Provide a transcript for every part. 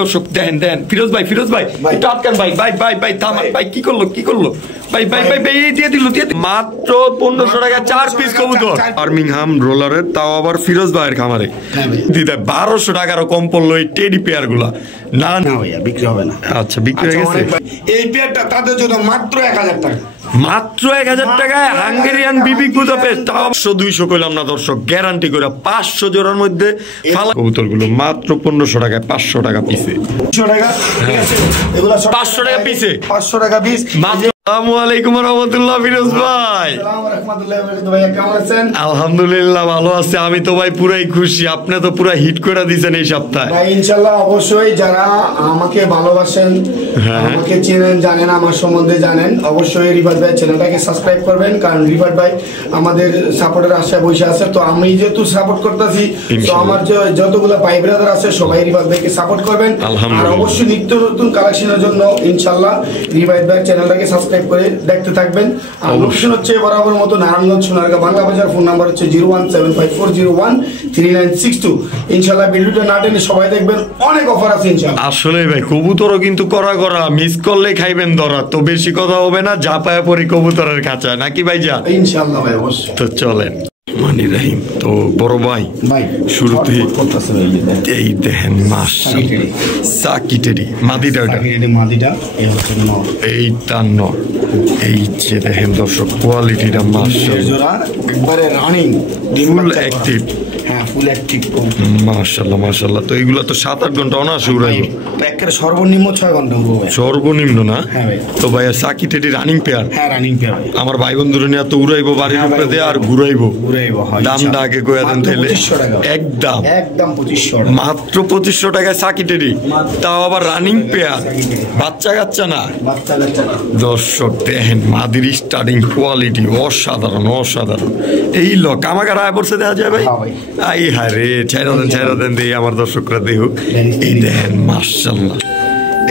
দর্শক দেন দেন ফিরোজ ভাই একটু আটকান ভাই থামান ভাই কি করলো ভাই দিয়ে দিল মাত্র 1500 টাকা 4 পিস কবুতর বার্মিংহাম রোলারের, তাও আবার ফিরোজ ভাইয়ের খামারে দিদা 1200 টাকারও কম পড়লো এই টেডি পেয়ার গুলা। না ভাইয়া বিক্রি হবে না। আচ্ছা বিক্রি হয়ে গেছে। এই পেয়ারটা তাদের জন্য মাত্র 1000 টাকা, মাত্র 1000 টাকায় হাঙ্গেরিয়ান বিবি বুদাপেস্ট। 200 কইলাম না দর্শক, গ্যারান্টি করে 500 জোড়ার মধ্যে ফালা কবুতর গুলো মাত্র 1500 টাকায় 500 টাকা পিসে, 500 টাকা ঠিক আছে, এগুলা 500 টাকা পিসে, 500 টাকা পিস। আসসালামু আলাইকুম ওয়া রাহমাতুল্লাহ ফিরোজ ভাই। আসসালামু রাহমাতুল্লাহি ওয়া বারাকাতুহু। ভাই কেমন আছেন? আলহামদুলিল্লাহ ভালো আছি। আমি তো ভাই পুরাই খুশি, আপনি তো পুরা হিট করে দিয়েছেন এই সপ্তাহে। ভাই ইনশাআল্লাহ অবশ্যই যারা আমাকে ভালোবাসেন, আমাকে চেনেন, জানেন, আমার সম্বন্ধে জানেন, অবশ্যই রিফাত ভাই চ্যানেলটাকে সাবস্ক্রাইব করবেন, কারণ রিফাত ভাই আমাদের সাপোর্টের আশায় বসে আছে। তো আমি যেহেতু সাপোর্ট করতেছি, তো আমার যতগুলো ভাই ব্রাদার আছে সবাই রিফাত ভাইকে সাপোর্ট করবেন। আর অবশ্যই নিত্য নতুন কালেকশনের জন্য ইনশাআল্লাহ রিফাত ভাই চ্যানেলটাকে সাবস্ক্রাইব করে দেখতে থাকবেন। আর লোকেশন হচ্ছে বরাবর মতো নারায়ণগঞ্জ সোনারগাঁ বাংলা বাজার। ফোন নাম্বার হচ্ছে 01754013962। ইনশাআল্লাহ ভিডিওটা না টেনে সবাই দেখবেন, অনেক অফার আছে ইনশাআল্লাহ। আসলে ভাই কবুতরও কিন্তু করা মিস করলে খাইবেন ধরা, তো বেশি কথা হবে না, যা পায় পরি কবুতরের খাঁচা নাকি ভাই যা ইনশাআল্লাহ ভাই অবশ্যই। তো চলেন মানি রহিম। তো বড় ভাই শুরুতে এই দেখেন মাশাআল্লাহ সাকিটেরি মাদিটা, এইটা নর, এই যে দেখেন দর্শক কোয়ালিটিটা মাশাআল্লাহ একবারে রানিং ফুল অ্যাক্টিভ। হ্যাঁ ফুল অ্যাক্টিভ মাশাআল্লাহ। তো এগুলা তো 7-8 ঘন্টা অনায়াসে উড়াইবো, একেবারে সর্বনিম্ন 6 ঘন্টা উড়বে, সর্বনিম্ন না? হ্যাঁ ভাই। তো ভাই সাকিটেরি রানিং পেয়ার? হ্যাঁ রানিং পেয়ার। আমার ভাই বন্ধুরা নিয়ে তো উড়াইবো বাড়ির উপরে দিয়ে আর ঘুরাইবো। দামটা আগে কইয়া দেন তাহলে। একদম 2500 টাকা, মাত্র 2500 টাকায় সাকিটেরি, তাও আবার রানিং পেয়ার, বাচ্চা কাচ্চা না। দর্শক দেখেন মাদির স্টার্টিং কোয়ালিটি অসাধারণ। এই ল কামাকারা পড়ছে দেখা যায় ভাই। আই হায় রে, ছেড়া দেন দিয়ে আমার দর্শকরা দেখুক। এই দেখেন মাশাআল্লাহ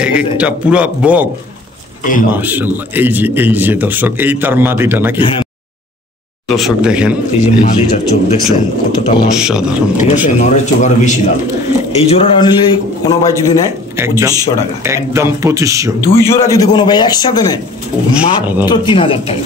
এক একটা পুরা বক মাশাআল্লাহ। এই যে দর্শক এই তার মাদিটা নাকি? দর্শক দেখেন এই যে মাদিটার চোখ দেখছেন কতটা অসাধারণ, ঠিক আছে, নরের চোখ আরো বেশি লাল। এই জোড়াটা নিলে কোনো ভাই যদি নেয় 2500 টাকা, একদম 2500। 2 জোড়া যদি কোনো ভাই একসাথে নেয় মাত্র 3000 টাকা।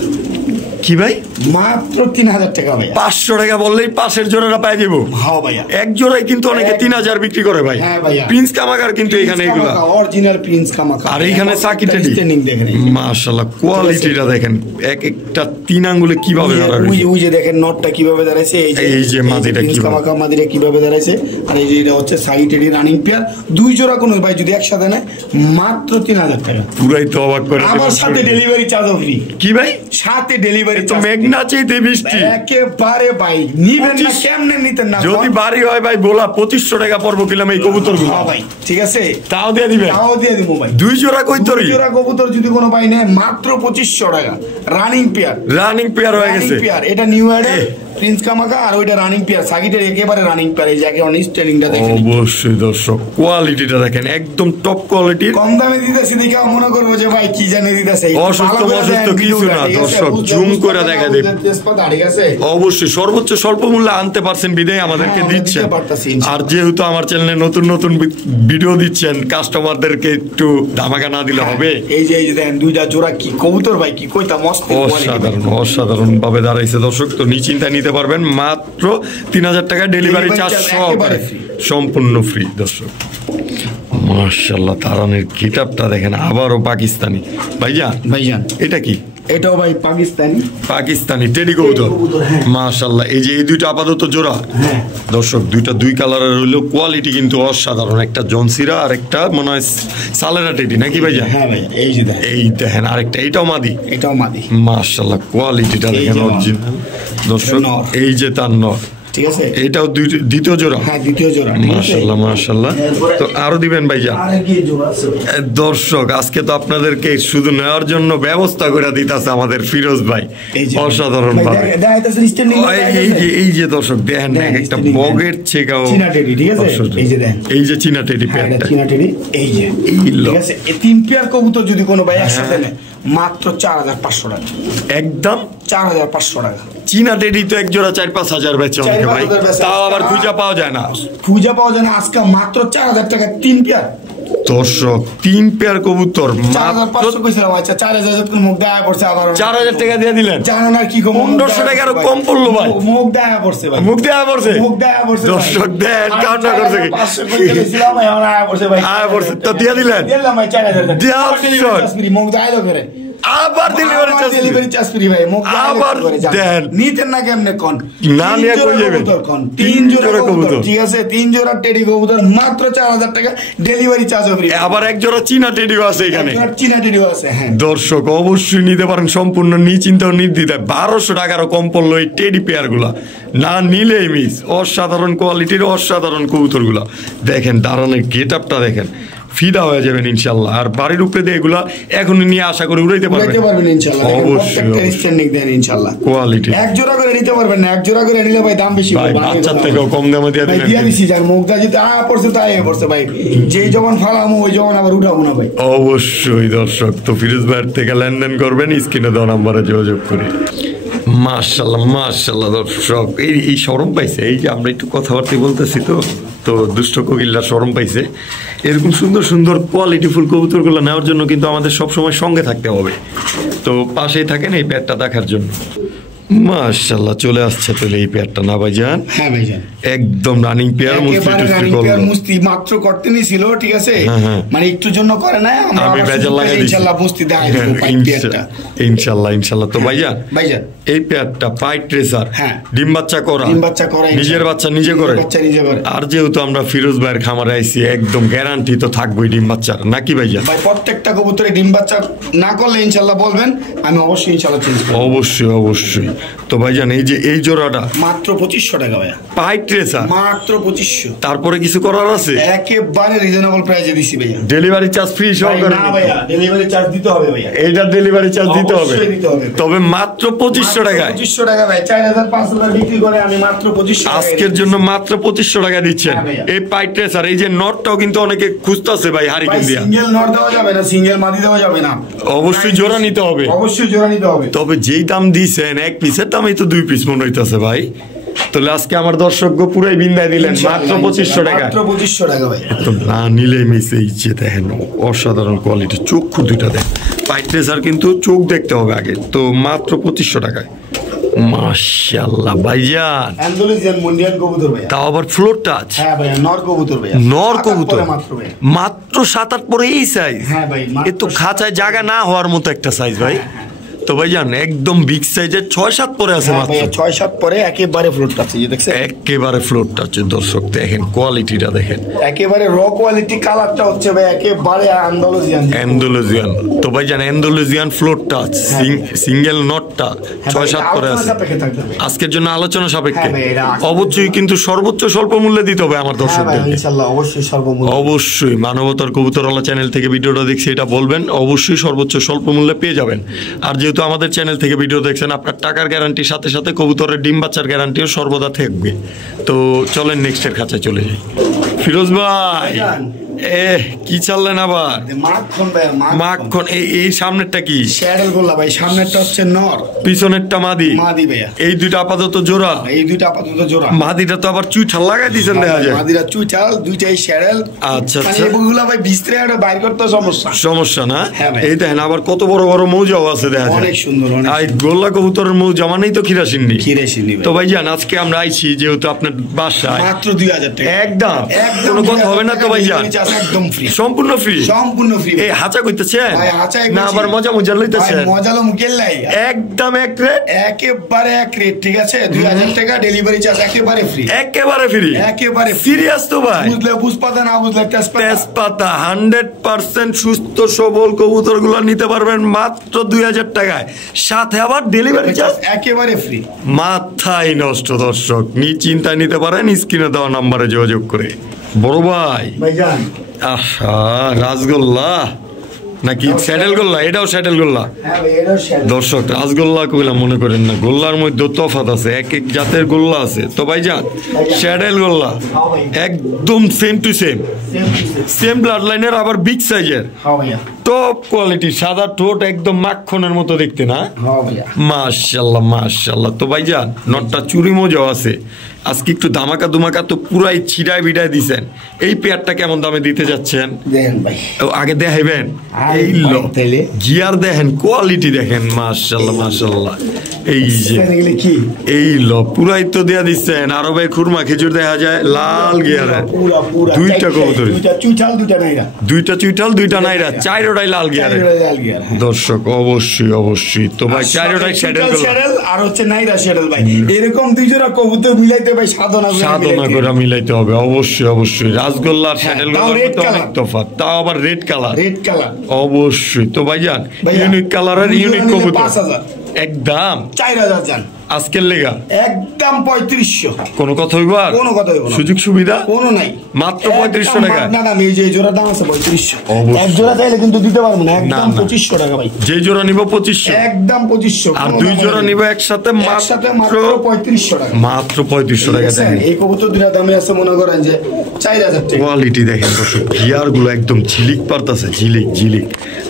কি ভাই মাত্র 3000 টাকা ভাই? 500 টাকা বললেই পাশের জোড়াটা পাই দিব। হ্যাঁ ভাইয়া, এক জোড়ায় কিন্তু অনেকে 3000 বিক্রি করে ভাই। হ্যাঁ ভাইয়া, প্রিন্স কামাকার কিন্তু এখানে এগুলা অরিজিনাল প্রিন্স কামাকা। আর এইখানে সাকিটেরি দেখেন মাশাআল্লাহ কোয়ালিটিটা দেখেন, এক একটা 3 আঙ্গুলে কিভাবে দাঁড়ায়। ওই যে দেখেন নটটা কিভাবে দাঁড়াইছে, এই যে মাদিটা কামাকা মাদিটা কিভাবে দাঁড়াইছে। আর এই যে এটা হচ্ছে সাকিটেরি রানিং পেয়ার। 2 জোড়া কোনো ভাই যদি একসাথে নেয় মাত্র 3000 টাকা। পুরাই তো অবাক করে। আমার সাথে ডেলিভারি চার্জ ফ্রি। কি ভাই সাথে ডেলিভারি তো মেঘনা চাইতে বৃষ্টি একেবারে ভাই নিবেন না, কেমনে নিতেন না? যদি বাড়ি হয় ভাই বলা 2500 টাকা পড়বো কিলাম এই কবুতর গুলো। ভাই ঠিক আছে, তাও দিয়ে দিবেন? তাও দিয়ে দিব ভাই। 2 জোড়া কবুতর, 2 জোড়া কবুতর যদি কোনো ভাই নেয় মাত্র 2500 টাকা। রানিং পেয়ার হয়ে গেছে। এটা নিউ অ্যাডে প্রিন্স কামাকা, আর ওইটা রানিং পেয়ার সাকিটের একেবারে রানিং পেয়ার। এই যে একেবারে স্টেলিংটা দেখেন। অবশ্যই দর্শক কোয়ালিটিটা দেখেন, একদম টপ কোয়ালিটি। কম দামে দিতেছি দেখে মনে করবো যে ভাই কি জানে দিতেছে, অসুস্থ কিছু না দর্শক, জুম করে দেখা দেব। অবশ্যই সর্বোচ্চ স্বল্প মূল্যে আনতে পারছেন বিদায় আমাদেরকে দিচ্ছেন। আর যেহেতু আমার চ্যানেলে নতুন ভিডিও দিচ্ছেন, কাস্টমারদেরকে একটু ধামাকা না দিলে হবে। এই যে দেখেন 2টা জোড়া কি কবুতর ভাই, কি কইতা মস্ত অসাধারণ ভাবে দাঁড়াইছে দর্শক। তো নিশ্চিন্তা নিতে পারবেন মাত্র 3000 টাকা, ডেলিভারি চার্জ সহকারে সম্পূর্ণ ফ্রি। দর্শক মাশাআল্লাহ তারানের গেটআপটা দেখেন, আবারও পাকিস্তানি। ভাইজান এটা কি? এটাও ভাই পাকিস্তানি টেডি কবুতর মাশাআল্লাহ। এই যে এই দুইটা আপাতত জোড়া দর্শক, 2 কালারের হইলো, কোয়ালিটি কিন্তু অসাধারণ। একটা জনসিরা আর একটা মনে হয় সালেরা টেডি নাকি ভাইজান? হ্যাঁ ভাই এই দেখেন আরেকটা, এটাও মাদি মাশাআল্লাহ কোয়ালিটিটা দেখেন অরিজিনাল। দর্শক এই যে তার নর, ঠিক আছে, এটাও দ্বিতীয় জোড়া। হ্যাঁ দ্বিতীয় জোড়া মাশাআল্লাহ। তো আরো দিবেন ভাইজান? দর্শক আজকে তো আপনাদেরকে শুধু নেওয়ার জন্য ব্যবস্থা করে দিতেছে আমাদের ফিরোজ ভাই অসাধারণ ভাবে। এই যে দর্শক দেখেন একটা বগের ছেকাও, এই যে চীনা টেডি পেয়ারটা, এই যে ঠিক আছে। এই 3 পেয়ার কবুতর যদি কোনো ভাই একসাথে নেয় মাত্র 4500 টাকা, একদম 4500 টাকা। চীনা টেডি তো এক জোড়া 4-5 হাজার বেচে অনেকে ভাই, তাও আবার খুঁজা পাওয়া যায় না। আজকে মাত্র 4000 টাকা 3 পেয়ার। দর্শক 3 পেয়ার কবুতর মাত্র 4000 টাকা দিয়ে দিলেন। জানো না কি 1500 টাকা আরো কম পড়লো ভাই। মুখ দেখা পড়ছে ভাই, মুখ দেয়া পড়ছে। দর্শক দেন কাউন্টার করছে কি আয় পড়ছে তো দিয়ে দিলেন। মুখ দেখা করে আবার ডেলিভারি চার্জ ফ্রি ভাই। আবার দেন নিতেন না কেমনে কোন না নিয়ে কই যাবেন? 3 জোড়া কবুতর, ঠিক আছে, 3 জোড়া টেডি কবুতর মাত্র 4000 টাকা ডেলিভারি চার্জ ফ্রি। আবার এক জোড়া চীনা টেডিও আছে এখানে, চীনা টেডিও আছে। হ্যাঁ দর্শক অবশ্যই নিতে পারেন সম্পূর্ণ নিশ্চিন্ত নির্দ্বিধায়। 1200 টাকারও কম পড়লো এই টেডি পেয়ার গুলা, না নিলেই মিস। অসাধারণ কোয়ালিটির অসাধারণ কবুতর গুলা দেখেন, দাঁড়ানোর গেট আপটা দেখেন, ফিদা হয়ে যাবেন ইনশাল্লাহ। আর বাড়ির উপরে দিয়ে এগুলা এখন নিয়ে আশা করে উড়াইতে পারবেন ইনশাল্লাহ। কোয়ালিটি এক জোড়া করে নিতে পারবেন না, এক জোড়া করে নিলে ভাই দাম বেশি ভাই, বাচ্চার থেকেও কম দামে দিয়ে দিবেন। দিয়ে দিছি যার মুখটা যদি পড়ছে তাই পড়ছে ভাই, যেই যখন ফালামো ওই যখন আবার উঠাবো না ভাই। অবশ্যই দর্শক, তো ফিরোজ ভাইয়ের থেকে লেনদেন করবেন, স্ক্রিনে দেওয়া নাম্বারে যোগাযোগ করে। মাশাআল্লাহ মাশাআল্লাহ দর্শক, এই শরম পাইছে, এই যে আমরা একটু কথাবার্তা বলতেছি তো দুষ্ট কোকিলরা শরম পাইছে। এরকম সুন্দর সুন্দর কোয়ালিটিফুল কবুতরগুলো নেওয়ার জন্য কিন্তু আমাদের সবসময় সঙ্গে থাকতে হবে, তো পাশেই থাকেন এই প্যাডটা দেখার জন্য। মাশাআল্লাহ চলে আসছে তাহলে এই পেয়ারটা না ভাইজান? হ্যাঁ ভাইজান, একদম রানিং পেয়ার, মুস্তি মাত্র করতে নিছিল, ঠিক আছে, মানে একটু জন্য করে না, আমি বেজার লাগাই দিছি ইনশাআল্লাহ মুস্তি দেখাই দেব পেয়ারটা ইনশাআল্লাহ ইনশাআল্লাহ। তো ভাইজান এই পেয়ারটা পাইট ট্রেসার, হ্যাঁ ডিম বাচ্চা করা নিজের বাচ্চা নিজে করে। আর যেহেতু আমরা ফিরোজ ভাইয়ের খামারে আইছি, একদম গ্যারান্টি তো থাকবোই ডিম বাচ্চার, নাকি ভাইজান? ভাই প্রত্যেকটা কবুতরে ডিম বাচ্চা না করলে ইনশাআল্লাহ বলবেন, আমি অবশ্যই ইনশাআল্লাহ চেঞ্জ করব। অবশ্যই অবশ্যই। তো ভাইজান এই যে এই জোড়াটা মাত্র 2500 টাকা ভাইয়া, পাইট ট্রেসার মাত্র 2500। তারপরে কিছু করার আছে? একেবারে রিজনেবল প্রাইসে দিছি ভাইয়া। ডেলিভারি চার্জ ফ্রি সহকারে? না ভাইয়া, ডেলিভারি চার্জ দিতে হবে ভাইয়া। এইটা ডেলিভারি চার্জ দিতে হবে, তবে মাত্র 2500 টাকায়। 2500 টাকা ভাই, 4500 বিক্রি করে আমি মাত্র 2500 টাকা আজকের জন্য মাত্র 2500 টাকা দিচ্ছেন এই পাইট ট্রেসার। এই যে নটটাও কিন্তু অনেকে খুঁজতেছে ভাই, হারিকেন দিয়া। সিঙ্গেল নট দেওয়া যাবে না, সিঙ্গেল মাদি দেওয়া যাবে না, অবশ্যই জোড়া নিতে হবে, অবশ্যই জোড়া নিতে হবে। তবে যেই দাম দিয়েছেন এক পিসের দামই তো 2 পিস মনে হইতাছে ভাই। তাহলে আজকে আমার দর্শক পুরাই বিন্দায় দিলেন মাত্র 2500 টাকা। মাত্র 2500 টাকা ভাই, তো না নিলে মিসে ইচ্ছে দেখেন, অসাধারণ কোয়ালিটি, চক্ষু দুইটা দেন। পাইট ট্রেসার কিন্তু চোখ দেখতে হবে আগে, তো মাত্র 2500 টাকায়। মাশাআল্লাহ ভাইজান, অ্যান্ডালুসিয়ান মুন্ডিয়ান কবুতর ভাই, তাও আবার ফ্লোর টাচ। হ্যাঁ ভাই, নর কবুতর ভাই, নর কবুতর মাত্র 7-8 পরে এই সাইজ। হ্যাঁ ভাই, এ তো খাঁচায় জায়গা না হওয়ার মতো একটা সাইজ ভাই। তো ভাইজান একদম বিগ সাইজের 6-7 পরে আছে মাত্র, 6-7 পরে একেবারে ফ্লোর টাচ, এই দেখছেন একেবারে ফ্লোর টাচ। দর্শক দেখেন কোয়ালিটিটা দেখেন, একেবারে র কোয়ালিটি, কালারটা হচ্ছে ভাই একেবারে অ্যান্ডালুসিয়ান। তো ভাইজান অ্যান্ডালুসিয়ান ফ্লোর টাচ, সিঙ্গেল নটটা 6-7 পরে আছে। আজকের জন্য আলোচনা সাপেক্ষে অবশ্যই, কিন্তু সর্বোচ্চ স্বল্প মূল্যে দিতে হবে আমার দর্শকদের। ইনশাআল্লাহ অবশ্যই সর্বমূল্য, অবশ্যই। মানবতার কবুতরওয়ালা চ্যানেল থেকে ভিডিওটা দেখছি এটা বলবেন, অবশ্যই সর্বোচ্চ স্বল্প মূল্যে পেয়ে যাবেন। আর যেহেতু আমাদের চ্যানেল থেকে ভিডিও দেখছেন, আপনার টাকার গ্যারান্টির সাথে সাথে কবুতরের ডিম বাচ্চার গ্যারান্টিও সর্বদা থাকবে। তো চলেন নেক্সটের খাঁচায় চলে যাই। ফিরোজ ভাই কি চাললেন আবার? মাখন। এই সামনেরটা কি? শ্যাডেল গোল্লা ভাই, সামনেরটা হচ্ছে নর, পিছনেরটা মাদি। মাদি ভাইয়া, এই দুইটা আপাতত জোড়া, এই দুইটা আপাতত জোড়া। মাদিটা তো আবার চুইঠাল লাগাই দিয়েছেন দেখা যায়। মাদিরা চুইঠাল, দুইটাই শ্যাডেল। আচ্ছা মানে এগুলা ভাই ভিতরে আর বাইর করতে সমস্যা না। এই দেখেন আবার কত বড় বড় মৌজাও আছে দেখা যায়, অনেক সুন্দর। আর গোল্লা কবুতরের মৌজা মানেই তো খিরাসিন্নি। তো ভাইজান আজকে আমরা আইছি যেহেতু আপনার বাসায়, মাত্র 2000 টাকা একদম, কোনো কথা হবে না তো ভাইজান? একদম ফ্রি, সম্পূর্ণ ফ্রি, সম্পূর্ণ ফ্রি। এই হাঁচা কইতেছেন না আবার মজা লইতেছেন? মজালো মুকেল লাই, একদম এক রেট, একেবারে এক রেট, ঠিক আছে। 2000 টাকা ডেলিভারি চার্জ একেবারে ফ্রি, একেবারে ফ্রি, একেবারে সিরিয়াস তো ভাই? বুঝলে বুঝপাতা, না বুঝলে তেজপাতা। 100% সুস্থ সবল কবুতরগুলো নিতে পারবেন মাত্র 2000 টাকায়, সাথে আবার ডেলিভারি চার্জ একেবারে ফ্রি। মাথায় নষ্ট দর্শক, চিন্তা নিতে পারেন স্ক্রিনে দেওয়া নাম্বারে যোগাযোগ করে। বড় ভাই ভাইজান, আহা রাসগোল্লা নাকি স্যাডেল গোল্লা? এটাও স্যাডেল গোল্লা। দর্শক রাজগোল্লা কইলাম মনে করেন না, গোল্লার মধ্যে তফাৎ আছে, এক এক জাতের গোল্লা আছে। তো ভাইজান স্যাডেল গোল্লা একদম same to same, same blood লাইনের, আবার বিগ সাইজের, টপ কোয়ালিটি, সাদা ঠোঁট একদম মাখনের মতো দেখতে না? মাশাআল্লাহ মাশাআল্লাহ। তো ভাইজান নটটা চুরি মজাও আছে, আজকে একটু ধামাকা ধুমাকা তো পুরাই ছিড়ায় বিড়ায় দিছেন। এই পেয়ারটা কেমন দামে দিতে যাচ্ছেন আগে দেখাইবেন? এই লো গিয়ার দেখেন, কোয়ালিটি দেখেন, মাশাআল্লাহ মাশাআল্লাহ। এই যে এই লো পুরাই তো দেয়া দিচ্ছেন। আরো ভাই খুরমা খেজুর দেখা যায় লাল গিয়ারে, দুইটা কবুতর, দুইটা চুইটাল দুইটা নাইরা, চারোটাই লাল গিয়ারে। দর্শক অবশ্যই অবশ্যই। তো ভাই চারোটাই স্যাডেল আর হচ্ছে নাইরা স্যাডেল ভাই, এরকম দুই জোড়া কবুতর মিলাইতে ভাই সাধনা করে মিলাইতে হবে। অবশ্যই অবশ্যই। রাজগোল্লা আর স্যাডেল গোল্লার মধ্যে অনেক তফাৎ, তাও আবার রেড কালার। অবশ্যই। তো ভাইজান ইউনিক কালারের ইউনিক কবুতর একদম 4000 জান আজকের লেগা একদম 3500। কোন কথা হইব? আর কোন কথা হইব না, সুযোগ সুবিধা কোনো নাই, মাত্র 3500 টাকা। না না এই যে জোড়া দাম আছে 3500, এক জোড়া চাইলে কিন্তু দিতে পারবো না, একদম 2500 টাকা ভাই। যে জোড়া নিব 2500, একদম 2500। আর দুই জোড়া নিব একসাথে মাত্র 3500 টাকা, মাত্র 3500 টাকা দেন। এই কবুতর দুইটা দামে আছে মনে করেন যে 4000 টাকা। কোয়ালিটি দেখেন দর্শক, গিয়ার গুলো একদম ঝিলিক পারতাছে, ঝিলিক ঝিলিক।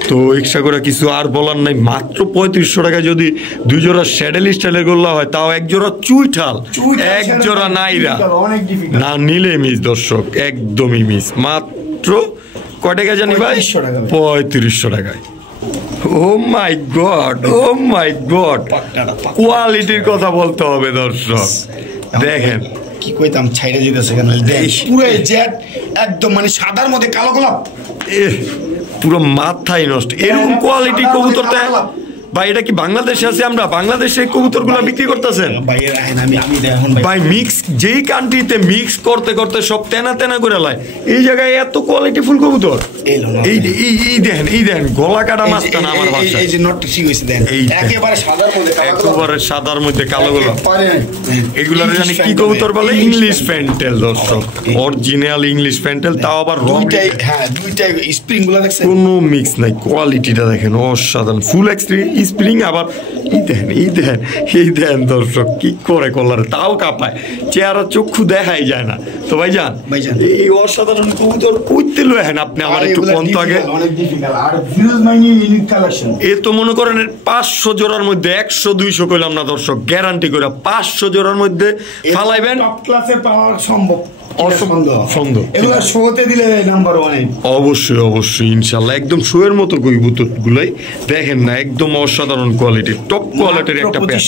তো এক্সট্রা করে কিছু আর বলার নাই, মাত্র 3500 টাকা। যদি দুই জোড়া স্যাডেল স্টাইলের গোল্লা হয়, তাও এক জোড়া চুইঠাল, এক জোড়া নাইরা, না নিলে মিস দর্শক, একদমই মিস। মাত্র কয় টাকা জানি ভাই? 3500 টাকায়। ও মাই গড, ও মাই গড, কোয়ালিটির কথা বলতে হবে দর্শক। দেখেন কি কইতাম, ছাইড়া যেতেছে কেন, পুরো জেট একদম মানে সাদার মধ্যে কালো গোলাপ, পুরো মাথায় নষ্ট। এরকম কোয়ালিটি কবুতর ভাই, এটা কি বাংলাদেশে আছে? আমরা বাংলাদেশে কবুতর গুলা বিক্রি করতেছেন ভাই? মিক্স যেই কান্ট্রিতে মিক্স করতে করতে সব তেনা তেনা করে লাই, এই জায়গায় এত কোয়ালিটি ফুল কবুতর। এই দেখেন, এই দেখেন গলা কাটা মাছটা না আমার বাসায়, এই যে নটটা ঠিক হইছে দেখেন, একেবারে সাদার মধ্যে, একেবারে সাদার মধ্যে কালো গোলাপ। এগুলা জানি কি কবুতর বলে? ইংলিশ ফ্যান্টেল দর্শক, অরিজিনাল ইংলিশ ফ্যান্টেল, তাও আবার দুইটাই, হ্যাঁ দুইটাই স্প্রিং গুলা দেখছেন, কোনো মিক্স নাই। কোয়ালিটিটা দেখেন অসাধারণ, ফুল এক্সট্রিম স্প্রিং। আবার এই দেন দর্শক কি করে কলারে, তাও কাঁপায়, চেহারা চক্ষু দেখাই যায় না। তো ভাইজান এই অসাধারণ কবুতর কইতে লয়েন আপনি আমার একটু পন্ত আগে। এ তো মনে করেন 500 জোড়ার মধ্যে 100-200 কইলাম না দর্শক, গ্যারান্টি করে 500 জোড়ার মধ্যে ফালাইবেন, টপ ক্লাসে পাওয়া সম্ভব। অবশ্যই অবশ্যই ইনশাল্লাহ, একদম শোয়ের মতো কবুতর গুলাই দেখেন না, একদম অসাধারণ কোয়ালিটি, টপ কোয়ালিটির একটা পেয়ার।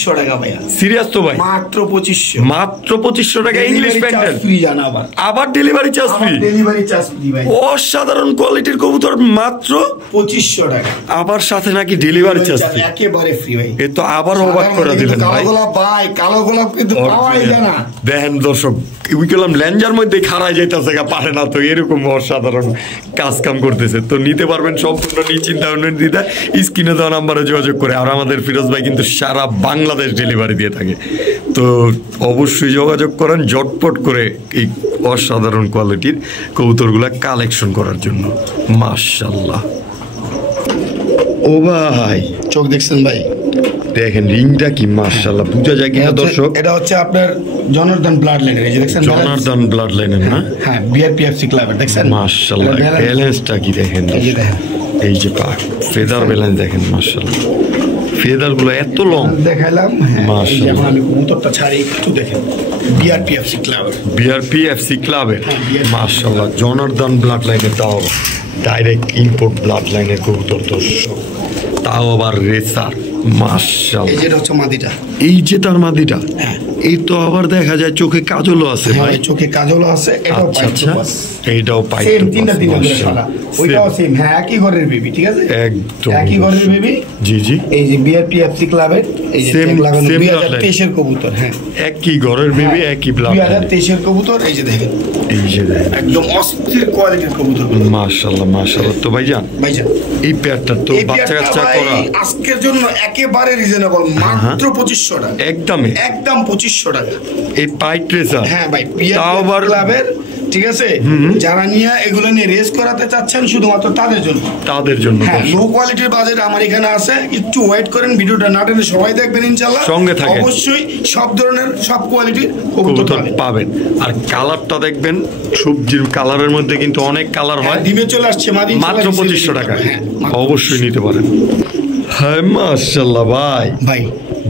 সিরিয়াস তো ভাই? মাত্র 2500, মাত্র 2500 টাকা। ইংলিশ প্যান্টেল আবার ডেলিভারি চার্জ ফ্রি, অসাধারণ কোয়ালিটির কবুতর মাত্র 2500 টাকা, আবার সাথে নাকি ডেলিভারি চার্জ ফ্রি, একেবারে ফ্রি ভাই। এ তো আবার অবাক করে দিলেন ভাই। কালো গোলাপ কিন্তু পাওয়াই যায় না। দেখেন দর্শক, উইকেলাম ল্যাঞ্জার মধ্যে খাড়াই যাইতেছে, পারে না তো, এরকম অসাধারণ কাজ কাম করতেছে। তো নিতে পারবেন সম্পূর্ণ নিশ্চিন্তা দিদা, স্ক্রিনে দেওয়া নাম্বারে যোগাযোগ করে। আর আমাদের ফিরোজ ভাই কিন্তু সারা বাংলাদেশ ডেলিভারি দিয়ে থাকে, তো অবশ্যই যোগাযোগ করেন ঝটপট করে এই অসাধারণ কোয়ালিটির কবুতরগুলা কালেকশন করার জন্য। মাশাআল্লাহ। ও ভাই চোখ দেখছেন ভাই, দেখেন রিংটা কি মাশাআল্লাহ, বুঝা যায় কিনা দর্শক? এটা হচ্ছে আপনার জনার্দন ব্লাড লাইনের, এই যে দেখছেন জনার্দন ব্লাড লাইনের না? হ্যাঁ, বিআরপিএফসি ক্লাবের, দেখছেন মাশাআল্লাহ। ব্যালেন্সটা কি দেখেন, এই যে পা ফেদার ব্যালেন্স দেখেন মাশাআল্লাহ, ফেদার গুলো এত লং দেখাইলাম। মাশাআল্লাহ, যেমন আমি কবুতরটা ছাড়ি একটু দেখেন, বিআরপিএফসি ক্লাবের মাশাআল্লাহ, জনার্দন ব্লাড লাইনের, তাও ডাইরেক্ট ইম্পোর্ট ব্লাড লাইনের কবুতর দর্শক, তাও আবার রেসার। মাশাআল্লাহ, এই যেটা হচ্ছে মাদিটা, এই যে তার মাদিটা, হ্যাঁ এই তো আবার দেখা যায় চোখে কাজলও আছে ভাই, চোখে কাজলও আছে। এটাও পাইটোপাস, এইটাও পাইটোপাস, তিনটা সারা, ওইটাও সেম, হ্যাঁ একই ঘরের বেবি, ঠিক আছে একদম একই ঘরের বেবি। জি জি, এই যে বিআরপিএফসি ক্লাবের, এই যে ট্যাগ লাগানো 2023 এর কবুতর, হ্যাঁ একই ঘরের বেবি, একই ব্লাড, 2023 এর কবুতর। এই যে দেখেন, এই যে দেখেন একদম অস্থির কোয়ালিটির কবুতর। মাশাআল্লাহ মাশাআল্লাহ। তো ভাইজান এই পেয়ারটা তো বাচ্চা কাচ্চা করা আজকের জন্য একেবারে রিজনেবল, মাত্র 2500 টাকা, একদম 2500 টাকা। এই পাইট রেসার, হ্যাঁ ভাই, তাও আবার ক্লাবের ঠিক আছে, যারা নিয়ে এগুলো নিয়ে রেস করাতে চাচ্ছেন শুধুমাত্র তাদের জন্য। হ্যাঁ, লো কোয়ালিটির বাজেট আমার এখানে আছে, একটু ওয়েট করেন, ভিডিওটা না টেনে সবাই দেখবেন ইনশাআল্লাহ। সঙ্গে থাকেন, অবশ্যই সব ধরনের সব কোয়ালিটির কবুতর পাবেন। আর কালারটা দেখবেন, সবজির কালারের মধ্যে কিন্তু অনেক কালার হয়। ডিমে চলে আসছে মাত্র 2500 টাকা, অবশ্যই নিতে পারেন। হ্যাঁ মাশাআল্লাহ ভাই,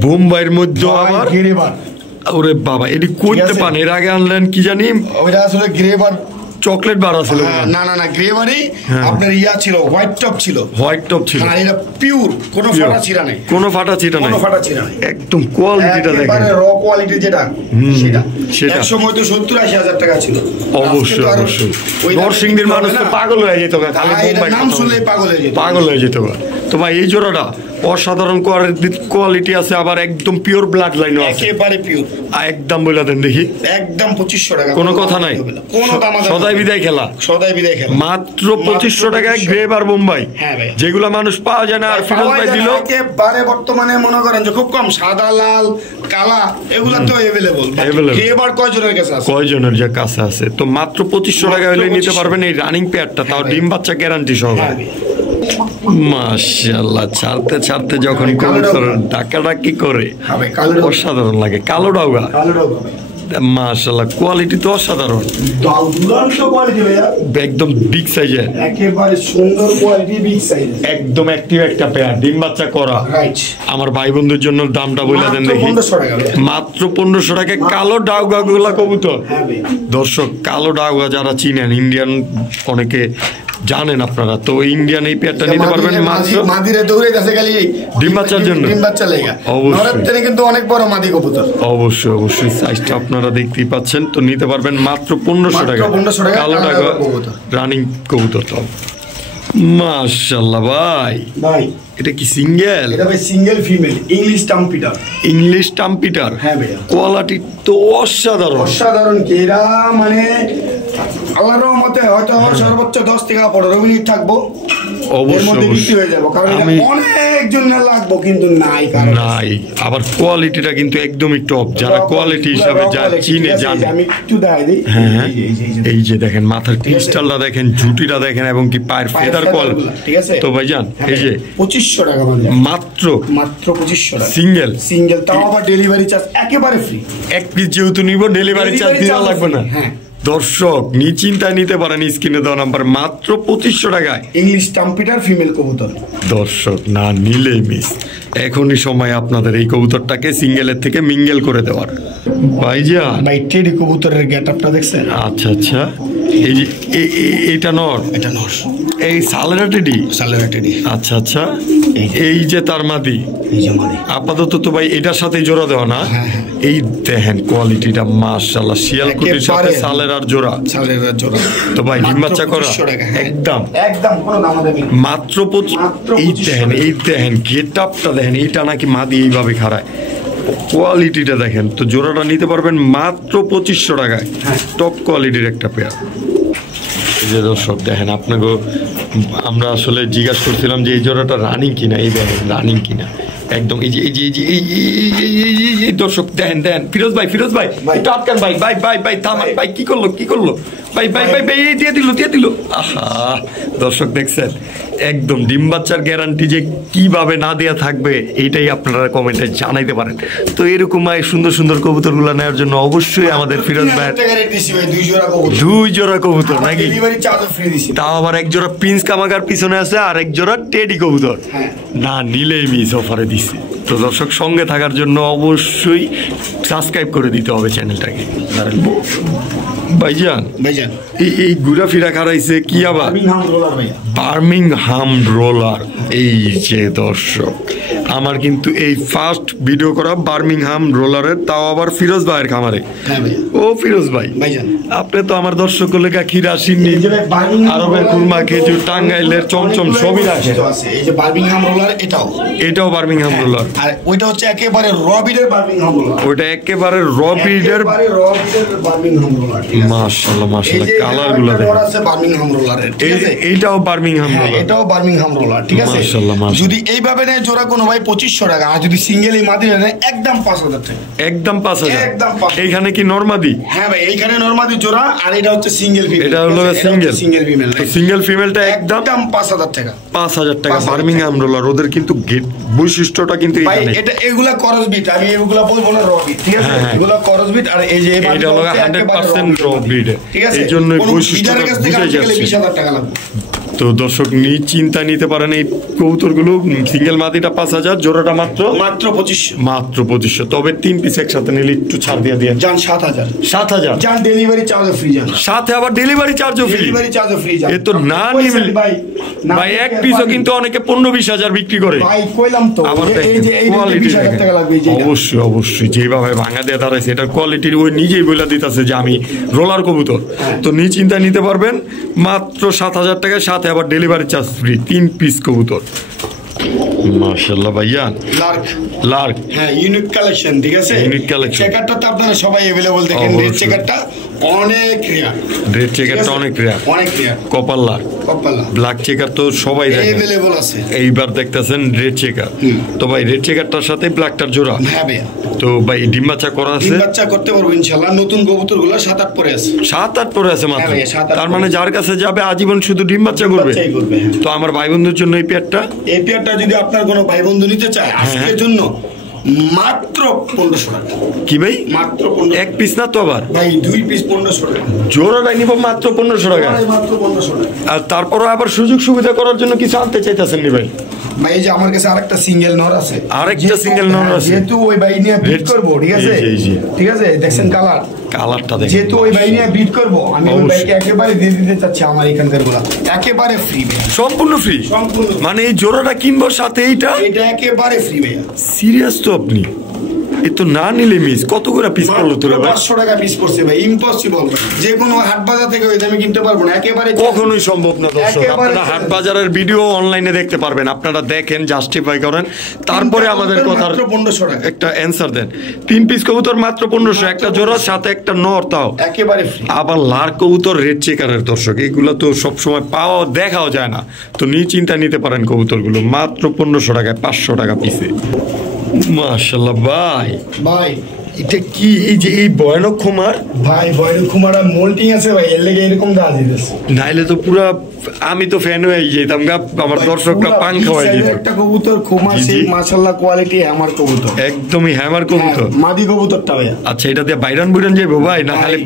বোম্বাইয়ের মধ্যে আবার গ্রেবার। ওরে বাবা, এটি করতে পান, এর আগে আনলেন কি জানি, ওইটা আসলে গ্রেবার চকলেট বার ছিল। না না না, গ্রেবারই আপনার ইয়া ছিল, হোয়াইট টপ ছিল। আর এটা পিওর, কোনো ফাটা ছিড়া নাই, কোনো ফাটা ছিটা নাই, একদম কোয়ালিটিটা দেখেন, র কোয়ালিটি যেটা সেটা এক সময় তো 70-80 হাজার টাকা ছিল। অবশ্যই অবশ্যই, নরসিংদীর মানুষ তো পাগল হয়ে যেত, নাম শুনলেই পাগল হয়ে যেত। তো ভাই এই জোড়াটা অসাধারণ কোয়ালিটি আছে, আবার একদম পিওর ব্লাড লাইন আছে, একেবারে পিওর। একদম বলে দেন দেখি, একদম 2500 টাকা, কোনো কথা নাই, সদাই বিদায় খেলা, মাত্র 2500 টাকায় গ্রেভ আর বোম্বাই। হ্যাঁ ভাই, যেগুলো মানুষ পাওয়া যায় না। আর ফিরোজ ভাই দিল একেবারে বর্তমানে মনে করেন যে খুব কম, সাদা লাল কালা এগুলা তো अवेलेबल। গ্রেভ আর কয়জনের কাছে আছে, কয়জনের যে কাছে আছে, তো মাত্র 2500 টাকা হলে নিতে পারবেন এই রানিং পেয়ারটা, তাও ডিম বাচ্চা গ্যারান্টি সহ। মাশাআল্লাহ, ছাড়তে ছাড়তে যখন ডাকাডাকি করে অসাধারণ লাগে। কালো ডাউগা, মাশাআল্লাহ, কোয়ালিটি তো অসাধারণ, একদম বিগ সাইজের, একেবারে সুন্দর কোয়ালিটি, বিগ সাইজ, একদম অ্যাক্টিভ একটা পেয়ার, ডিম বাচ্চা করা। আমার ভাই বন্ধুর জন্য দামটা বলে দেন দেখি, মাত্র 1500 টাকায় কালো ডাউগা গুলা কবুতর। দর্শক, কালো ডাউগা যারা চিনেন, ইন্ডিয়ান অনেকে জানেন আপনারা, তো ইন্ডিয়ান এই পেয়ারটা নিতে পারবেন মাত্র মাদিরে দৌড়ে গেছে খালি ডিম বাচ্চার জন্য, ডিম বাচ্চা লাগা। অবশ্যই কিন্তু অনেক বড় মাদি কবুতর, অবশ্যই অবশ্যই সাইজটা আপনারা দেখতেই পাচ্ছেন। তো নিতে পারবেন মাত্র 1500 টাকা, কালো টাকা রানিং কবুতর। তো মাশাআল্লাহ ভাই, এটা কি সিঙ্গেল? এটা ভাই সিঙ্গেল ফিমেল ইংলিশ টাম্পিটার। ইংলিশ টাম্পিটার, হ্যাঁ ভাই, কোয়ালিটি তো অসাধারণ কি এরা, মানে আল্লাহর রহমতে হয়তো আমার সর্বোচ্চ 10 থেকে 15 মিনিট থাকবো, অবশ্যই হয়ে যাবো, কারণ অনেকজন লাগবো কিন্তু নাই। আবার কোয়ালিটিটা কিন্তু একদমই টপ, যারা কোয়ালিটি হিসাবে যা চিনে জানে। আমি একটু দেখাই দিই, হ্যাঁ, এই যে দেখেন মাথার ক্রিস্টালটা দেখেন, ঝুটিটা দেখেন, এবং কি পায়ের ফেদার কোয়ালিটি, ঠিক আছে তো ভাইজান। এই যে 2500 টাকা মাত্র 2500 টাকা, সিঙ্গেল, তাও আবার ডেলিভারি চার্জ একেবারে ফ্রি। এক পিস যেহেতু নিব, ডেলিভারি চার্জ দেওয়া লাগবে না। দর্শক, নিশ্চিন্তায় নিতে পারেন, স্ক্রিনে দেওয়া নাম্বার, মাত্র 2500 টাকায় ইংলিশ টাম্পিটার ফিমেল কবুতর। দর্শক, না নিলেই মিস, এখনই সময় আপনাদের এই কবুতরটাকে সিঙ্গেলের থেকে মিঙ্গেল করে দেওয়ার। ভাইজান, ভাই টেডি কবুতরের গেটআপটা দেখছেন? আচ্ছা আচ্ছা, এই যে এটা নর, এই সালেরা টেডি, আচ্ছা আচ্ছা, এই যে তার মাদি, আপাতত তো ভাই এটার সাথে জোড়া দেওয়া না। এই দেখেন কোয়ালিটিটা, মাশাআল্লাহ, শিয়ালকুটির সাথে সালেরার জোড়া। তো ভাই ডিম বাচ্চা করা, একদম কোনো দাম দেবে মাত্র। এই দেখেন গেটআপটা দেখেন, এইটা নাকি মাদি এইভাবে খাড়ায়, কোয়ালিটিটা দেখেন। তো জোড়াটা নিতে পারবেন মাত্র 2500 টাকায়, টপ কোয়ালিটির একটা পেয়ার। এই যে দর্শক দেখেন, আপনাকে আমরা আসলে জিজ্ঞাসা করছিলাম যে এই জোড়াটা রানিং কিনা, এই দেখেন রানিং কিনা, একদম। এই যে এই যে এই যে এই দর্শক দেখেন, ফিরোজ ভাই একটু আটকান ভাই, থামান ভাই, কি করলো ভাই, দিয়ে দিল। আহা, দর্শক দেখছেন, একদম ডিম বাচ্চার গ্যারান্টি যে কিভাবে না দেয়া থাকবে, এইটাই আপনারা কমেন্টে জানাইতে পারেন। তো এরকম সুন্দর সুন্দর কবুতরগুলো নেওয়ার জন্য অবশ্যই আমাদের ফিরোজ ভাই 2 জোড়া কবুতর নাকি, তাও আবার 1 জোড়া প্রিন্স কামাগার পিছনে আছে, আর 1 জোড়া টেডি কবুতর, না নিলেই মিস অফারে দিচ্ছে। তো দর্শক, সঙ্গে থাকার জন্য অবশ্যই সাবস্ক্রাইব করে দিতে হবে চ্যানেলটাকে। ভাইজান এই ঘুরা ফিরা খারাইছে কি আবার, বার্মিংহাম রোলার। এই যে দর্শক, আমার কিন্তু এই ফার্স্ট ভিডিও করা বার্মিংহাম রোলারের, তাও আবার ফিরোজ ভাইয়ের খামারে। ও ফিরোজ ভাই, আপনি তো আমার দর্শক লেখা ক্ষীরা, সিন্নি, আরবের কুরমা, খেজুর, টাঙ্গাইলের চমচম সবই রাখেন। এই যে বার্মিংহাম রোলার, এটাও বার্মিংহাম রোলার, আর ওইটা হচ্ছে একেবারে র বিডের বার্মিংহাম রোলার। ওইটা একেবারে র বিডের বার্মিংহাম রোলার। মাশাআল্লাহ মাশাআল্লাহ, কালারগুলো দেখেন। আছে বার্মিংহাম রোলারের, ঠিক আছে? এইটাও বার্মিংহাম রোলার, এটাও বার্মিংহাম রোলার, ঠিক আছে? মাশাআল্লাহ মাশাআল্লাহ। যদি এইভাবে নেয় জোড়া কোনো ভাই 2500 টাকা, আর যদি সিঙ্গেল মাদি নেয় একদম 5000 টাকা। একদম 5000। একদম 5000। এইখানে কি নরমাদি? হ্যাঁ ভাই, এইখানে নরমাদি জোড়া, আর এটা হচ্ছে সিঙ্গেল ফিমেল। এটা হলো সিঙ্গেল ফিমেল। তো সিঙ্গেল ফিমেলটা একদম 5000 টাকা। 5000 টাকা বার্মিংহাম রোলার। ওদের কিন্তু বৈশিষ্ট্যটা কিন্তু ভাই এখানে। এটা এগুলা করস বিট, আমি এগুলা বলবো না র বিট, ঠিক আছে? এগুলা করস বিট, আর এই যে এটা হলো 100% র বিট, ঠিক আছে? এই জন্য কোন বৈশিষ্ট্যটা কাছ থেকে বুঝে যাচ্ছে। 20000 টাকা লাগবে। তো দর্শক চিন্তা নিতে পারেন এই কবুতরগুলো। সিঙ্গেল মাদিটা 5000, জোড়াটা মাত্র 2500। তবে 3 পিস একসাথে নিলে একটু ছাড় দিয়ে দিয়ে জান 7000। 7000 জান ডেলিভারি চার্জ ফ্রি, জান সাথে আবার ডেলিভারি চার্জও ফ্রি। ডেলিভারি চার্জও ফ্রি, জান। এ তো না নিলে ভাই এক পিসও কিন্তু অনেকে 15-20 বিক্রি করে। ভাই কইলাম তো, আবার এই যে এই 20000 টাকা লাগবে। এই যে অবশ্যই অবশ্যই যেভাবে ভাঙা দিয়ে দাঁড়াইছে, এটার কোয়ালিটির ওই নিজেই বলে দিতেছে যে আমি রোলার কবুতর। তো নিশ্চিন্তা নিতে পারবেন মাত্র 7000 টাকা, সাথে আবার ডেলিভারি চার্জ ফ্রি। 3 পিস কবুতর, মাশাআল্লাহ ভাইয়া। লার্ক হ্যাঁ, ইউনিক কালেকশন, ঠিক আছে? Unique collection. চেকারটা তো আপনারা সবাই अवेलेबल দেখেন। রেড চেকারটা অনেক রেয়ার, রেড চেকারটা অনেক রেয়ার, অনেক rare. Copper Lark, black checker তো সবাই দেখে अवेलेबल আছে। এইবার দেখতেছেন রেড চেকার। তো ভাই রেড চেকারটার সাথে ব্ল্যাকটার জোড়া। হ্যাঁ ভাইয়া। তো ভাই ডিম বাচ্চা করা আছে? ডিম বাচ্চা করতে পারবো ইনশাআল্লাহ। নতুন কবুতরগুলো 7-8 পরে আছে। 7-8 পরে আছে মাত্র। হ্যাঁ ভাইয়া, 7-8 তার মানে যার কাছে যাবে আজীবন শুধু ডিম বাচ্চা করবে। তো আমার ভাই বন্ধুর জন্য এই পেয়ারটা যদি আপনার কোনো ভাই বন্ধু নিতে চায় আজকের জন্য মাত্র 1500 টাকা। কি ভাই? মাত্র 1500। এক পিস না তো আবার ভাই 2 পিস 1500 টাকা। জোড়াটাই নিব মাত্র 1500 টাকা। মাত্র 1500 টাকা। আর তারপরে আবার সুযোগ সুবিধা করার জন্য কিছু আনতে চাইতেছেন নি ভাই? ভাই এই যে আমার কাছে আরেকটা সিঙ্গেল নর আছে, যেহেতু ওই ভাই নিয়ে ব্রিড করব, ঠিক আছে? ঠিক আছে, দেখছেন কালারটা দেখেন। যেহেতু ওই ভাই নিয়ে ব্রিড করব, আমি ওই ভাইকে একেবারে দিয়ে দিতে চাচ্ছি আমার এখানকার গুলা একেবারে ফ্রি, সম্পূর্ণ ফ্রি। মানে এই জোড়াটা কিনবো সাথে এটা একেবারে ফ্রি ভাইয়া। সিরিয়াস তো আপনি? এ তো না নিলে মিস। কত করে পিস পড়লো তোরা ভাই? 500 টাকা পিস পড়ছে ভাই। ইম্পসিবল, যে কোনো হাট বাজার থেকে ওই দামে কিনতে পারবো না, একেবারে কখনোই সম্ভব না দর্শক। আপনারা হাট বাজারের ভিডিও অনলাইনে দেখতে পারবেন, আপনারা দেখেন, জাস্টিফাই করেন, তারপরে আমাদের কথার একটা অ্যানসার দেন। 3 পিস কবুতর মাত্র 1500, একটা জোড়া সাথে একটা নর, তাও একেবারে ফ্রি। আবার লার্ক কবুতর রেড চেকারের দর্শক, এগুলো তো সবসময় পাওয়া দেখাও যায় না। তো নিশ্চিন্তা নিতে পারেন কবুতরগুলো মাত্র 1500 টাকায়, 500 টাকা পিসে। মাশাআল্লাহ ভাই এটা কি? এই যে এই ভয়ানক কুমার ভাই, ভয়ানক কুমারটা মোল্টিং আছে ভাই, এর লেগে এরকম দাঁড়া দিতেছে। নাইলে তো পুরা আমি তো ফ্যান হয়ে যেতাম গা, আমার দর্শকরা পান খাওয়াই দিত। একটা কবুতর কুমার, সেই মাশাআল্লাহ কোয়ালিটি হ্যামার কবুতর, একদমই হ্যামার কবুতর, মাদি কবুতরটা ভাই। আচ্ছা, এটা দিয়ে বাইরান বুইরান যাইবো ভাই, না খালি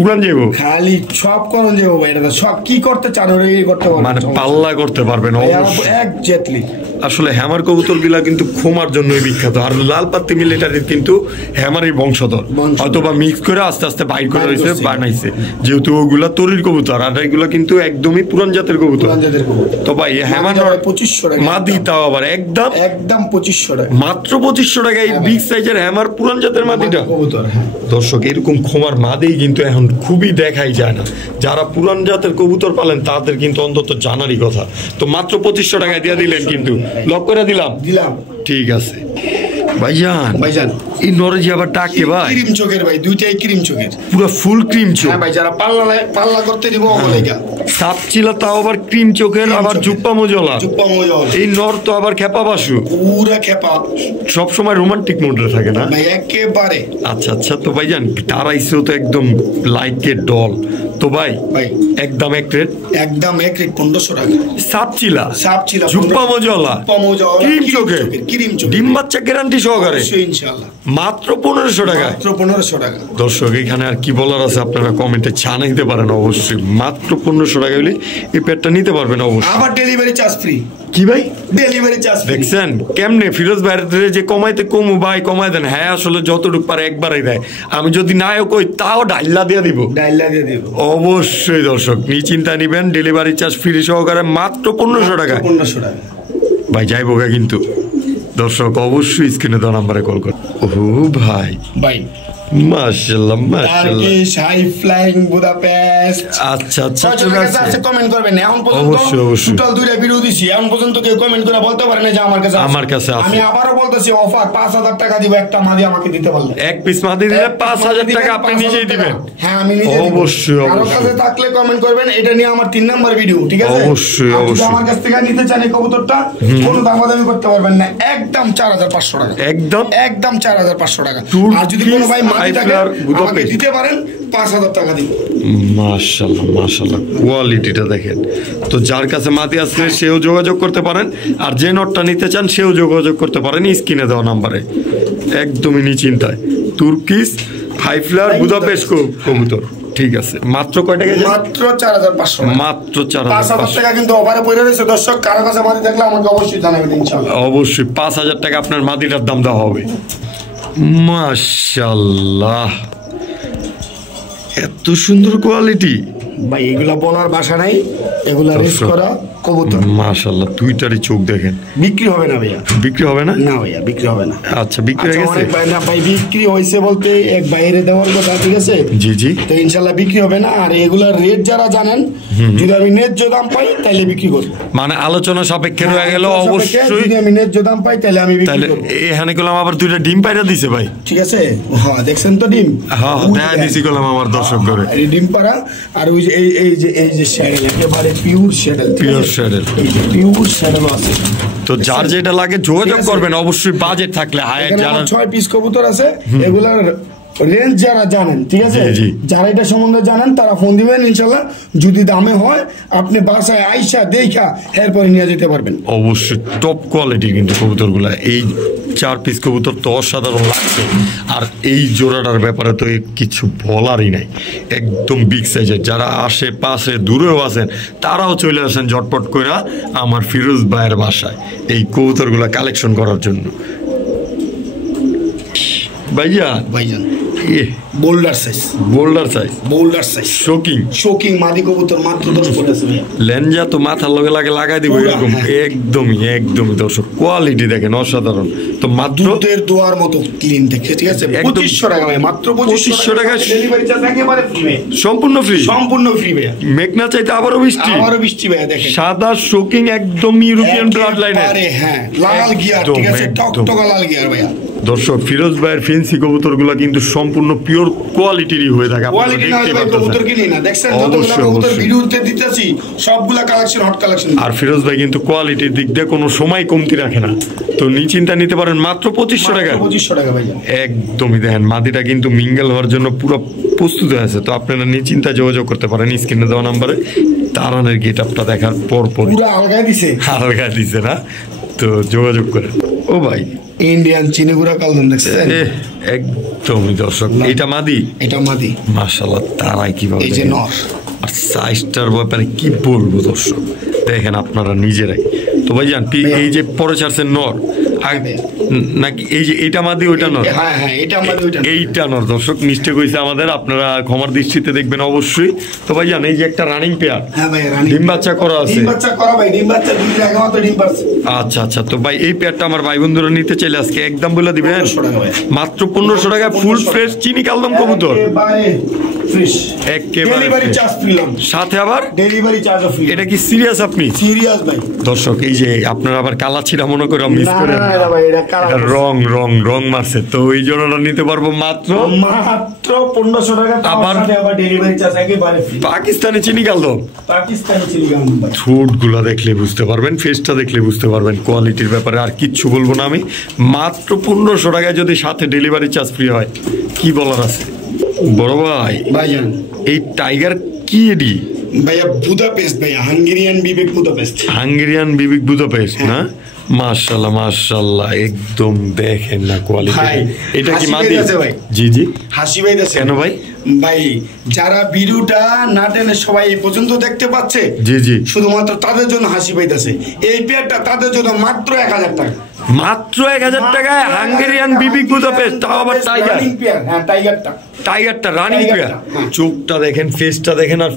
উড়ান যাইবো? খালি সব করন যাইবো ভাই। এটা সব কি করতে চান ওরে করতে পারবেন, মানে পাল্লা করতে পারবেন অবশ্যই। একজ্যাক্টলি। আসলে হ্যামার কবুতর গুলা কিন্তু খোমার জন্যই বিখ্যাত। আর লাল পাত্তি মিলিটারির কিন্তু হ্যামারই বংশধর, অথবা মিক্স করে আস্তে আস্তে বাইর করে হয়েছে, বানাইছে। যেহেতু ওগুলা তরির কবুতর, আর এগুলা কিন্তু একদমই পুরান জাতের কবুতর। তো ভাই হ্যামার 2500 টাকা মাদি, তাও আবার একদম 2500 টাকা, মাত্র 2500 টাকা এই বিগ সাইজের হ্যামার পুরান জাতের মাদিটা। দর্শক এরকম খোমার মাদি কিন্তু এখন খুবই দেখাই যায় না। যারা পুরান জাতের কবুতর পালেন তাদের কিন্তু অন্তত জানারই কথা। তো মাত্র 2500 টাকায় দিয়ে দিলেন, কিন্তু লক করে দিলাম। ঠিক আছে ভাইজান, এই নরেজি আবার ডাকে ভাই ক্রিম চোখের ভাই, দুইটাই ক্রিম চোখের, পুরো ফুল ক্রিম চোখ। হ্যাঁ ভাই, যারা পাল্লা করতে দিব ওগুলা সাপ ছিল, তাও আবার ক্রিম চোখের, আবার জুপ্পা মোজলা। এই নর তো আবার খেপা বাসু, পুরা খেপা, সব সময় রোমান্টিক মোডে থাকে না ভাই একেবারে। আচ্ছা আচ্ছা, তো ভাইজান দাঁড়াইছেও তো একদম লাইকে ডল। তো ভাই একদম এক রেট 1500 টাকা। সাপ ছিল, জুপ্পা মোজলা, ক্রিম চোখের, ডিম বাচ্চা গ্যারান্টি সহকারে, ইনশাআল্লাহ মাত্র 1500 টাকা। দর্শক এখানে আর কি বলার আছে, আপনারা কমেন্টে জানাইতে পারেন অবশ্যই। মাত্র 1500 টাকা হলে এই পেটটা নিতে পারবেন অবশ্যই। আবার ডেলিভারি চার্জ ফ্রি। কি ভাই? ডেলিভারি চার্জ দেখছেন কেমনে ফিরোজ ভাইয়ের যে কমাইতে কমু ভাই, কমাই দেন। হ্যাঁ আসলে যতটুকু পারে একবারই দেয়। আমি যদি নাও কই তাও ডাইলা দিয়ে দিব, অবশ্যই। দর্শক নিশ্চিন্তা নিবেন, ডেলিভারি চার্জ ফ্রি সহকারে মাত্র 1500 টাকা। ভাই যাইবো গা কিন্তু। দর্শক অবশ্যই স্ক্রিনে দেওয়া নাম্বারে কল কর। ও ভাই মাশাআল্লাহ টার্কিশ হাই ফ্লাইং বুদাপেস্ট। আচ্ছা আচ্ছা, আছে কমেন্ট করবেন। এখন পর্যন্ত অবশ্যই টোটাল 2টা ভিডিও দিছি, এখন পর্যন্ত কেউ কমেন্ট করে বলতে পারে না যে আমার কাছে আছে। আমি আবারও বলতেছি অফার 5000 টাকা দিব একটা মাদি আমাকে দিতে পারলে। এক পিস মাদি দিলে 5000 টাকা আপনি নিজেই দিবেন? হ্যাঁ আমি নিজে দিব। অবশ্যই কারো কাছে থাকলে কমেন্ট করবেন, এটা নিয়ে আমার 3 নাম্বার ভিডিও, ঠিক আছে? অবশ্যই অবশ্যই। আমার কাছ থেকে নিতে চান এই কবুতরটা, কোনো দামাদামি করতে পারবেন না, একদম 4500 টাকা, একদম 4500 টাকা। আর যদি কোনো ভাই মাদি থাকে আমাকে দিতে পারেন 5000 টাকা দিব। মাশাআল্লাহ মাশাআল্লাহ, কোয়ালিটিটা দেখেন। তো যার কাছে মাদি আছে সেও যোগাযোগ করতে পারেন, আর যে নটটা নিতে চান সেও যোগাযোগ করতে পারেন স্ক্রিনে দেওয়া নাম্বারে, একদমই নিশ্চিন্তায়। তুর্কিশ হাই ফ্লায়ার বুদাপেস্ট কবুতর, ঠিক আছে। মাত্র কয় টাকা? মাত্র 4500, মাত্র 4500 টাকা। কিন্তু অফারে পড়ে রয়েছে দর্শক, কারো কাছে মাদি থাকলে আমাকে অবশ্যই জানাবেন ইনশাআল্লাহ। অবশ্যই 5000 টাকা আপনার মাদিটার দাম দেওয়া হবে। মাশাআল্লাহ, এত সুন্দর কোয়ালিটি ভাই, এগুলা বলার ভাষা নাই, এগুলা রেস করা কবুতর। মাশাআল্লাহ, দুইটারই চোখ দেখেন। বিক্রি হবে না ভাইয়া? বিক্রি হবে না? না ভাইয়া, বিক্রি হবে না। আচ্ছা, বিক্রি হয়ে গেছে? ভাই বিক্রি হয়েছে বলতে এক বাইরে দেওয়ার কথা, ঠিক আছে? জি জি। তো ইনশাআল্লাহ বিক্রি হবে না। আর এগুলার রেট যারা জানেন, যদি আমি ন্যায্য দাম পাই তাহলে বিক্রি করব। মানে আলোচনা সাপেক্ষে রয়ে গেল। অবশ্যই যদি আমি ন্যায্য দাম পাই তাহলে আমি বিক্রি করব। এখানে কলম আবার দুইটা ডিম পায়রা দিছে ভাই, ঠিক আছে? হ্যাঁ, দেখছেন তো ডিম? হ্যাঁ, দেখা দিছি কলম আমার দর্শক করে। এই ডিম পাড়া, আর ওই যে এই যে শ্যাডেল, একেবারে পিওর শ্যাডেল, পিওর শ্যাডেল, পিওর শ্যাডেল আছে। তো যার যেটা লাগে যোগাযোগ করবেন, অবশ্যই বাজেট থাকলে। হায়ার যারা 6 পিস কবুতর আছে, এগুলার রেঞ্জ যারা জানেন, ঠিক আছে, যারা এটা সম্বন্ধে জানেন তারা ফোন দিবেন ইনশাআল্লাহ। যদি দামে হয় আপনি বাসায় আইসা দেখা এরপরে নিয়ে যেতে পারবেন। অবশ্যই টপ কোয়ালিটি কিন্তু কবুতরগুলা। এই 4 পিস কবুতর তো অসাধারণ লাগছে। আর এই জোড়াটার ব্যাপারে তো কিছু বলারই নাই, একদম বিগ সাইজের। যারা আশেপাশে দূরেও আছেন তারাও চলে আসেন ঝটপট করে আমার ফিরোজ ভাইয়ের বাসায় এই কবুতরগুলা কালেকশন করার জন্য। ভাইজান বোল্ডার সাইজ, শোকিং মাদি কবুতর মাত্র 10 পড়ে আছে ভাই। লেঞ্জা তো মাথার লগে লাগে লাগাই দিব এরকম, একদমই দর্শক কোয়ালিটি দেখেন অসাধারণ। তো মাত্র দুধের দোয়ার মতো ক্লিন দেখে, ঠিক আছে? 2500 টাকা ভাই, মাত্র 2500 টাকা। ডেলিভারি চার্জ একেবারে ফ্রি, সম্পূর্ণ ফ্রি ভাই। মেঘনা চাইতে আবারও বৃষ্টি ভাই। দেখেন সাদা শোকিং, একদম ইউরোপিয়ান ব্লাড লাইন। হ্যাঁ, লাল গিয়ার, ঠিক আছে, টকটকা লাল গিয়ার ভাইয়া। দর্শক, ফিরোজ ভাইয়ের ফেন্সি কবুতরগুলো কিন্তু সম্পূর্ণ পিওর কোয়ালিটিরই হয়ে থাকে। কোয়ালিটি না হলে ভাই কবুতর কিনি না। দেখছেন যতগুলো কবুতর ভিডিওতে দিতেছি সবগুলা কালেকশন, হট কালেকশন। আর ফিরোজ ভাই কিন্তু কোয়ালিটির দিক দিয়ে কোনো সময় কমতি রাখে না। তো নিশ্চিন্তা নিতে পারেন মাত্র 2500 টাকা। 2500 টাকা ভাই, একদমই। দেখেন মাদিটা কিন্তু মিঙ্গেল হওয়ার জন্য পুরো প্রস্তুত হয়ে আছে। তো আপনারা নিশ্চিন্তা যোগাযোগ করতে পারেন স্ক্রিনে দেওয়া নাম্বারে। তারানের গেটআপটা দেখার পর পুরো আলগা দিছে না, তো যোগাযোগ করেন। ও ভাই, ইন্ডিয়ান চিনিগুড়া কালদম দেখছেন? একদমই দর্শক, এটা মাদি, মাশাআল্লাহ। তারাই কি বলে, এই যে নর। আর সাইজটার ব্যাপারে কি বলবো দর্শক, দেখেন আপনারা নিজেরাই। তো ভাইজান, এই যে পরে ছাড়ছেন নর নাকি এই যে এইটা মাদি ওইটা নর? এইটা নর দর্শক, মিস্টেক হয়েছে আমাদের, আপনারা ক্ষমার দৃষ্টিতে দেখবেন অবশ্যই। তো ভাইজান, এই যে একটা রানিং পেয়ার, ডিম বাচ্চা করা আছে। আচ্ছা। তো ভাই এই পেয়ারটা আমার ভাই বন্ধুরা নিতে চাইলে আজকে একদম বলে দিবেন মাত্র 1500 টাকা। ফুল ফ্রেশ চিনি কালদম কবুতর, সাথে আবার ডেলিভারি চার্জ ফ্রি। এটা কি সিরিয়াস? আপনি সিরিয়াস ভাই? দর্শক, এই যে আপনারা আবার কালা ছিড়া মনে করে মিস করেন, রং মারছে। তো এই জোড়াটা নিতে পারবো মাত্র 1500 টাকা। আবার ডেলিভারি চার্জ একেবারে ফ্রি। পাকিস্তানি চিনি কালদম, ঠোঁট গুলা দেখলে বুঝতে পারবেন, ফেসটা দেখলে বুঝতে পারবেন কোয়ালিটির ব্যাপারে। আর কিচ্ছু বলবো না আমি, মাত্র 1500 টাকায় যদি সাথে ডেলিভারি চার্জ ফ্রি হয়, কি বলার আছে? বড় ভাইজান, এই টাইগার কি এডি ভাইয়া? বুদাপেস্ট ভাইয়া, হাঙ্গেরিয়ান বিবেক বুদাপেস্ট না? মাশাআল্লাহ, একদম দেখেন না কোয়ালিটি। এটা কি মাদি? জি হাসি ভাই দেন। কেন ভাই? ভাই, যারা ভিডিওটা না টেনে সবাই এই পর্যন্ত দেখতে পাচ্ছে, জি শুধুমাত্র তাদের জন্য হাসি পাইতেছে। এই পেয়ারটা তাদের জন্য মাত্র 1000 টাকা। মাত্র 1000 টাকায় হাঙ্গেরিয়ান বিবেক বুদাপেস্ট, তাও আবার টাইগার। হ্যাঁ, টাইগারটা রানিং পেয়ার। চোখটা দেখেন, ফেসটা দেখেন, আর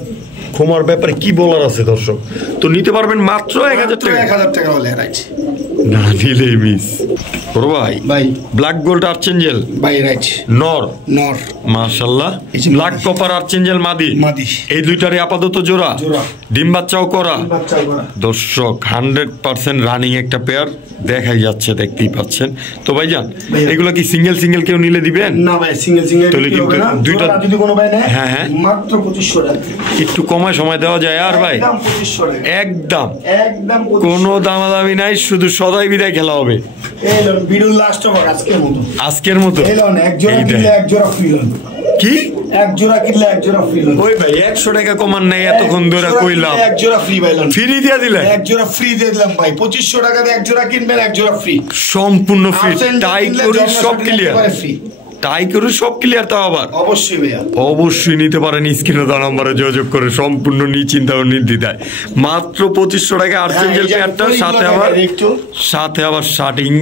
খোমার ব্যাপারে কি বলার আছে দর্শক, তো নিতে পারবেন মাত্র 1000 টাকা। 1000 টাকা হলে রাইট, না নিলেই মিস। বড় ভাই ভাই ব্ল্যাক গোল্ড আর্চেঞ্জেল ভাই রাইট, নর নর মাশাআল্লাহ, এই যে ব্ল্যাক কপার আর্চেঞ্জেল মাদি, মাদি। এই দুইটারই আপাতত জোড়া, জোড়া। ডিম বাচ্চাও করা। বাচ্চা করা। দর্শক 100% রানিং একটা পেয়ার দেখাই যাচ্ছে, দেখতেই পাচ্ছেন। তো ভাইজান ভাইয়া। এগুলো কি সিঙ্গেল সিঙ্গেল কেউ নিলে দিবেন? না ভাই সিঙ্গেল সিঙ্গেল তাহলে কিন্তু দুইটা যদি কোনো ভাই নেয় হ্যাঁ, হ্যাঁ। মাত্র 2500 টাকা, একটু কমায় সময় দেওয়া যায় আর ভাই? একদম 2500 টাকা, একদম একদম 2500 কোনো দামাদামি নাই, শুধু সদাই বিদায় খেলা হবে এই লোন ভিডিও লাস্ট হবে আজকের মতো। আজকের মতো। এই লোন এক জোড়া এই দেখ। কিনলে এক জোড়া ফ্রি লোন, কি এক জোড়া কিনলে এক জোড়া ফ্রি লোন। ওই ভাই 100 টাকা কমান নাই, এতক্ষণ ধরে কইলাম এক জোড়া ফ্রি ভাই লোন, ফ্রি দিয়ে দিলে। এক জোড়া ফ্রি দিয়ে দিলাম ভাই, 2500 টাকা দিয়ে এক জোড়া কিনবেন, এক জোড়া ফ্রি সম্পূর্ণ ফ্রি, Absent টাই কিনলে করে জন্ম সব certificate ক্লিয়ার, একেবারে free। টাই করে সব ক্লিয়ার। তাও আবার অবশ্যই ভাইয়া, অবশ্যই নিতে পারেন, স্ক্রিনে দেওয়া নম্বরে যোগাযোগ করে সম্পূর্ণ নিশ্চিন্তা ও নির্দ্বিধায় মাত্র 2500 টাকা আর্চেঞ্জেল পেয়ারটা, সাথে আবার শার্টিং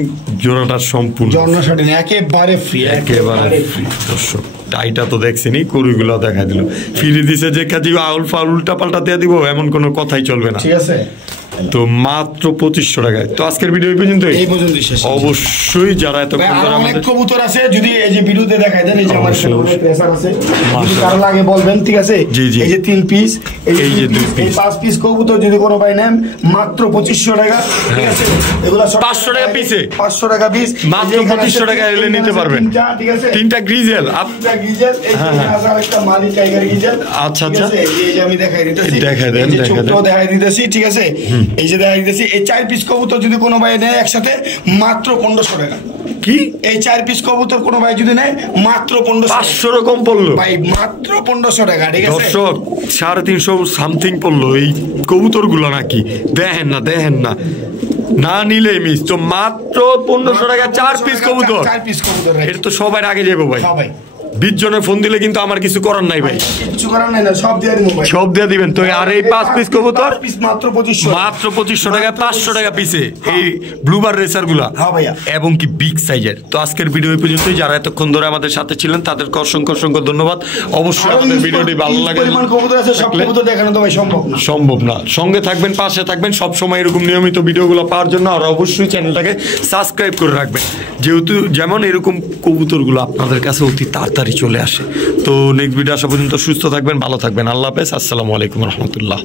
জোড়াটা সম্পূর্ণ জন্ম শাটিন একেবারে ফ্রি, একেবারে free। দর্শক টাইটা তো দেখছেনই, কুড়িগুলো দেখা দিল, ফ্রি দিছে যে কাজে আউল ফাউল উল্টা পাল্টা দিয়ে দিব এমন কোনো কথাই চলবে না। ঠিক আছে, তো মাত্র 2500 টাকায়। তো আজকের ভিডিও এই পর্যন্তই, এই পর্যন্ত শেষ। অবশ্যই যারা এতক্ষণ ভাই, ধরে আরো অনেক আমাদের কবুতর আছে, যদি এই যে ভিডিওতে দেখাই দেন, এই যে আমার অবশ্যই, সাথে প্রেসার আছে, যদি মাশাআল্লাহ। কারো লাগে বলবেন, ঠিক আছে। জি, জি। এই যে 3 পিস, এই যে 2 এই piece। 5 পিস কবুতর যদি কোনো ভাই নেন মাত্র 2500 টাকা, ঠিক আছে। এগুলা সব 500 টাকা পিসে, 500 টাকা পিস, মাত্র 2500 টাকা এলে নিতে পারবেন। ঠিক আছে, 3টা গ্রিজেল তিনটা গিজার, এই যে হাজার একটা মালি টাইগার গিজার। আচ্ছা, ঠিক আচ্ছা। আছে, এই যে আমি দেখাই দিতেছি, দেখাই দেন, এই যে দেখাই ছোট্ট দেন। দেখাই দিতেছি, ঠিক আছে। এই যে দেখাই দিতেছি, এই 4 পিস কবুতর যদি কোনো ভাই নেয় একসাথে মাত্র 1500 টাকা। কি এই 4 পিস কবুতর কোনো ভাই যদি নেয় মাত্র 1500 500 রকম পড়লো ভাই, মাত্র 1500 টাকা, ঠিক আছে। দর্শক, 350 সামথিং পড়লো এই কবুতর গুলো নাকি, দেখেন না না নিলে মিস। তো মাত্র 1500 টাকা 4 পিস কবুতর, 4 পিস কবুতর, right। এটা তো সবার আগে যাবো ভাই। হ্যাঁ ভাই, 20 জনের ফোন দিলে কিন্তু আমার কিছু করার নাই ভাই, কিচ্ছু করার নাই, না সব দিয়ে দিব ভাই, সব দিয়ে দিবেন। তো আর এই 5 পিস কবুতর 5 পিস মাত্র 2500, মাত্র 2500 টাকা, 500 টাকা পিসে এই ব্লুবার রেসার গুলা, হ্যাঁ ভাইয়া। এবং কি বিগ সাইজের। তো আজকের ভিডিও এই পর্যন্তই, যারা এতক্ষণ ধরে আমাদের সাথে ছিলেন তাদেরকে অসংখ্য ধন্যবাদ। অবশ্যই আরো আমাদের ভিডিওটি ভালো লাগে পরিমাণ কবুতর আছে, সব থাকলে কবুতর দেখানো তো ভাই সম্ভব না। সম্ভব না, সঙ্গে থাকবেন, পাশে থাকবেন সব সময় এরকম নিয়মিত ভিডিওগুলো পাওয়ার জন্য। আর অবশ্যই চ্যানেলটাকে সাবস্ক্রাইব করে রাখবেন, যেহেতু যেমন এরকম কবুতরগুলো আপনাদের কাছে অতি তাড়াতাড়ি চলে আসে। তো নেক্সট ভিডিও আসা পর্যন্ত সুস্থ থাকবেন, ভালো থাকবেন, আল্লাহ হাফেজ, আসসালামু আলাইকুম রহমতুল্লাহ।